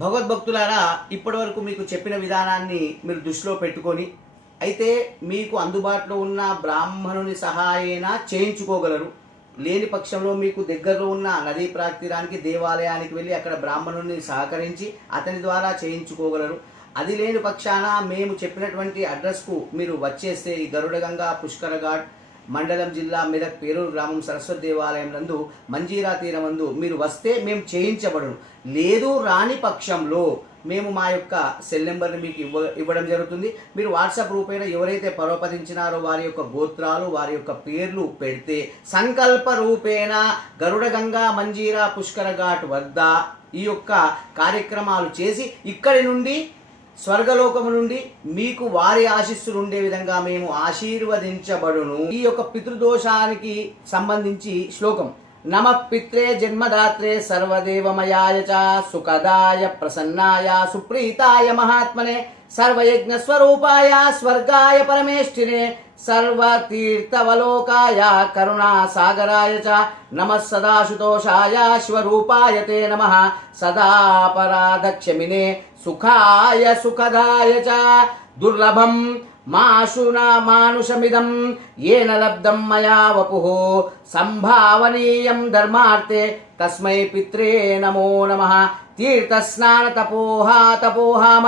భగవద్భక్తులారా, ఇప్పటివరకు మీకు చెప్పిన విధానాన్ని మీరు దృష్టిలో పెట్టుకొని అయితే మీకు అందుబాటులో ఉన్న బ్రాహ్మణుని సహాయేన చేయించుకోగలరు. లేని పక్షంలో మీకు దగ్గరలో ఉన్న నదీ ప్రాక్తీరానికి దేవాలయానికి వెళ్ళి అక్కడ బ్రాహ్మణుని సహకరించి అతని ద్వారా చేయించుకోగలరు. అది లేని పక్షాన మేము చెప్పినటువంటి అడ్రస్కు మీరు వచ్చేస్తే ఈ గరుడగంగా పుష్కర ఘాట్ మండలం జిల్లా మెదక్ పేరూరు గ్రామం సరస్వతి దేవాలయం నందు మంజీరా తీరమందు మీరు వస్తే మేము చేయించబడును. లేదు రాని పక్షంలో మేము మా యొక్క సెల్ నెంబర్ని మీకు ఇవ్వడం జరుగుతుంది. మీరు వాట్సాప్ రూపేణ ఎవరైతే పరోపదించినారో వారి యొక్క గోత్రాలు వారి యొక్క పేర్లు పెడితే సంకల్ప రూపేణ గరుడగంగా మంజీరా పుష్కర ఘాట్ వద్ద ఈ యొక్క కార్యక్రమాలు చేసి ఇక్కడి నుండి స్వర్గలోకము నుండి మీకు వారి ఆశీస్సులు ఉండే విధంగా మేము ఆశీర్వదించబడును. ఈ యొక్క పితృదోషానికి సంబంధించి శ్లోకం. నమ పిత్రే జన్మదాత్రే సర్వదేవమయాయ చ సుఖదాయ ప్రసన్నాయ సుప్రీతాయ మహాత్మనే సర్వయజ్ఞ స్వరూపాయ స్వర్గాయ పరమేష్ఠినే సర్వతీర్థవలోకాయ కరుణాసాగరాయ చ నమః సదాశుతోషాయ శివరూపాయ తే నమః సదాపరాధక్షమినే సుఖాయ సుఖదాయ చ దుర్లభం మానుషమిదం ఏన లబ్ధం మయా వపుః సంభావనీయం ధర్మార్థే తస్మై పిత్రే నమో నమః తీర్థస్నాన తపోహామ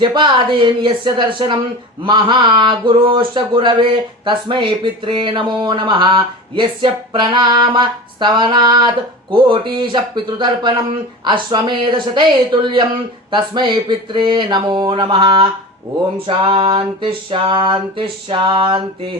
జపాదీన్ యస్య దర్శనం మహాగురోశ్చ గురవే తస్మై పిత్రే నమో నమః యస్య ప్రణామ స్తవనాత్ కోటీశ పితృతర్పణం అశ్వమేధ శతైతుల్యం తస్మై పిత్రే నమో నమః. ఓం శాంతి శాంతి శాంతి.